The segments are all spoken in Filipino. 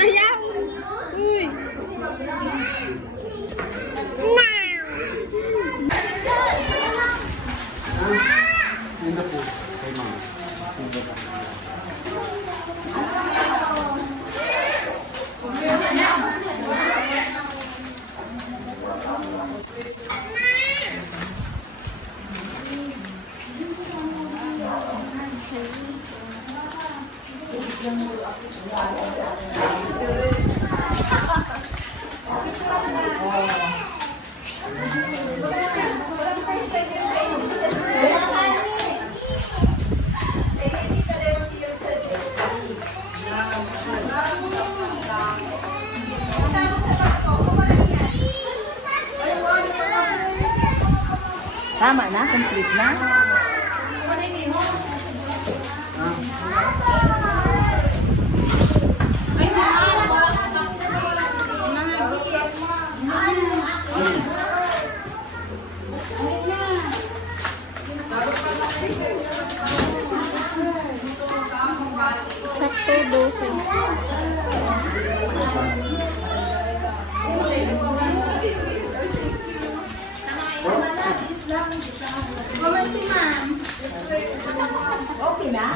Ayaw! Uy! Sino po? Kay mama. Tama na? Complete na? Sakto 12. Okay na?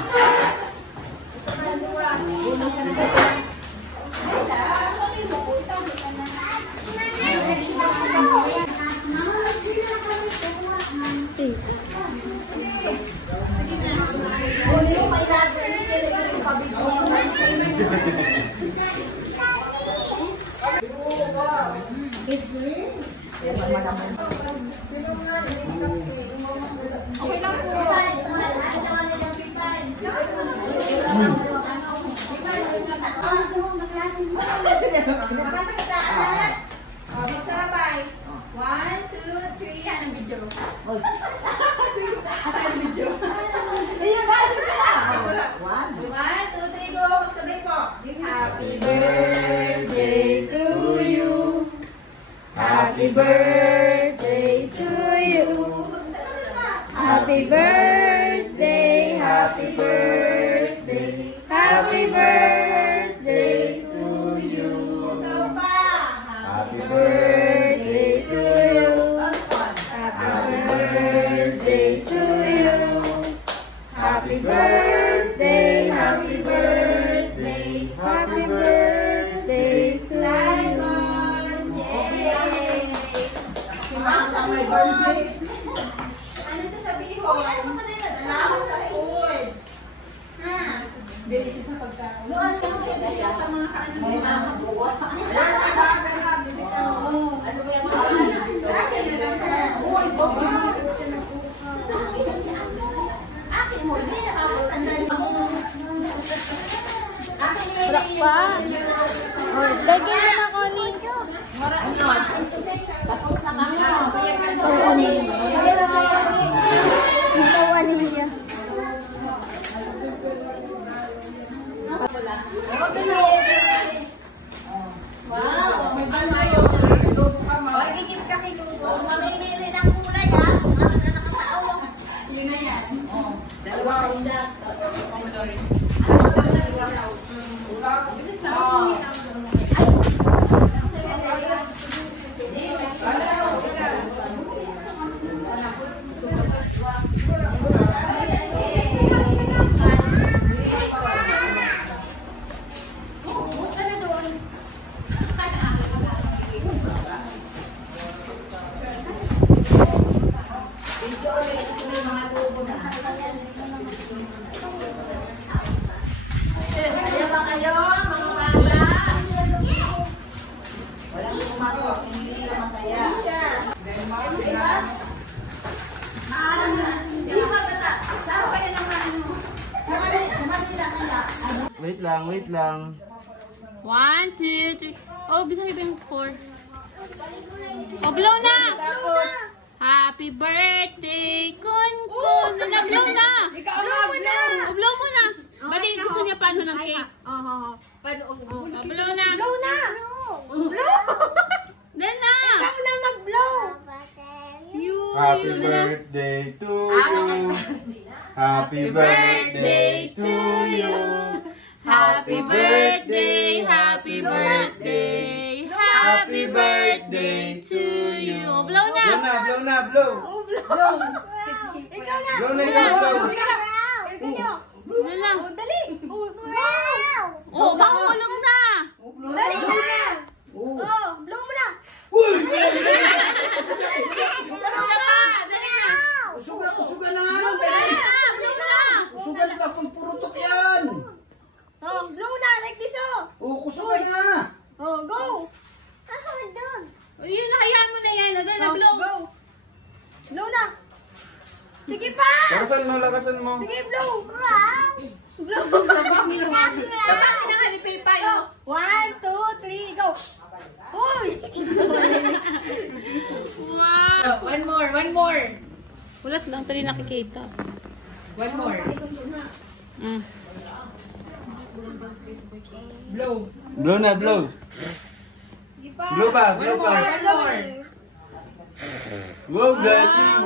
Okay lang po. Magsarabay. 1, 2, 3. Yan ang video. One, 2, 3, go. Magsabay po. Happy birthday to you. Happy birthday to you. Happy birthday, happy birthday, happy birthday to you. Happy birthday to you. Happy birthday to you. Happy birthday, happy birthday, happy birthday to you. Ano sasabihin ko? Salamat sa food. Ha? Bilis sa pagkain. Sa mga kanin na buwa. Ano ba yan? Sa akin na lang na. Akin mo. Brak pa. Oh, lagay mo na, Connie. Tapos na kami. Oo, niya. Wow! May banayo. Magiging kami luto. Mamimili ng kulay ha. Mga nakatao. Yun na yan. Dalawa sa isda. Wait lang. 1, 2, 3. Oh, bisa yung 4. Oh, blow na! Happy birthday, Kun! Blow na! Blow mo na! Oh, blow mo na! Bali, gusto niya paano ng cake? Blow na! Blow na! Blow! Then na! Ikaw na mag-blow! Happy birthday to you. Happy birthday to you. Happy birthday, happy birthday, happy birthday to you. Blow na. Blow na, blow na, blow. Ikaw na. Blow na, ikaw, blow. Ikaw nyo. Blow na. Oh, dali. Oh, Oh, makulong na. dali na. Oh, blow mo na. Blow na pa. Dali na. Usugan na nga Blow nun. na. Blow na. Usugan ka, pampurutok yan. Oh, blow na. Like this, oh. Kusugan na. Oh, go. Yun, hayaan mo na yan. Dali na, Oh, blow. go. Blow na. Sige pa. Lakasan mo, lakasan mo. Sige, blow. Blow. Tapos na nga ni Pepa yun. 1, 2, 3, go. Uy! Wow. One more. Ulat lang, tali nakikita. One more. Mm. Blow. Blow na, blow. Blow pa, blow pa. One more. Wow, galing.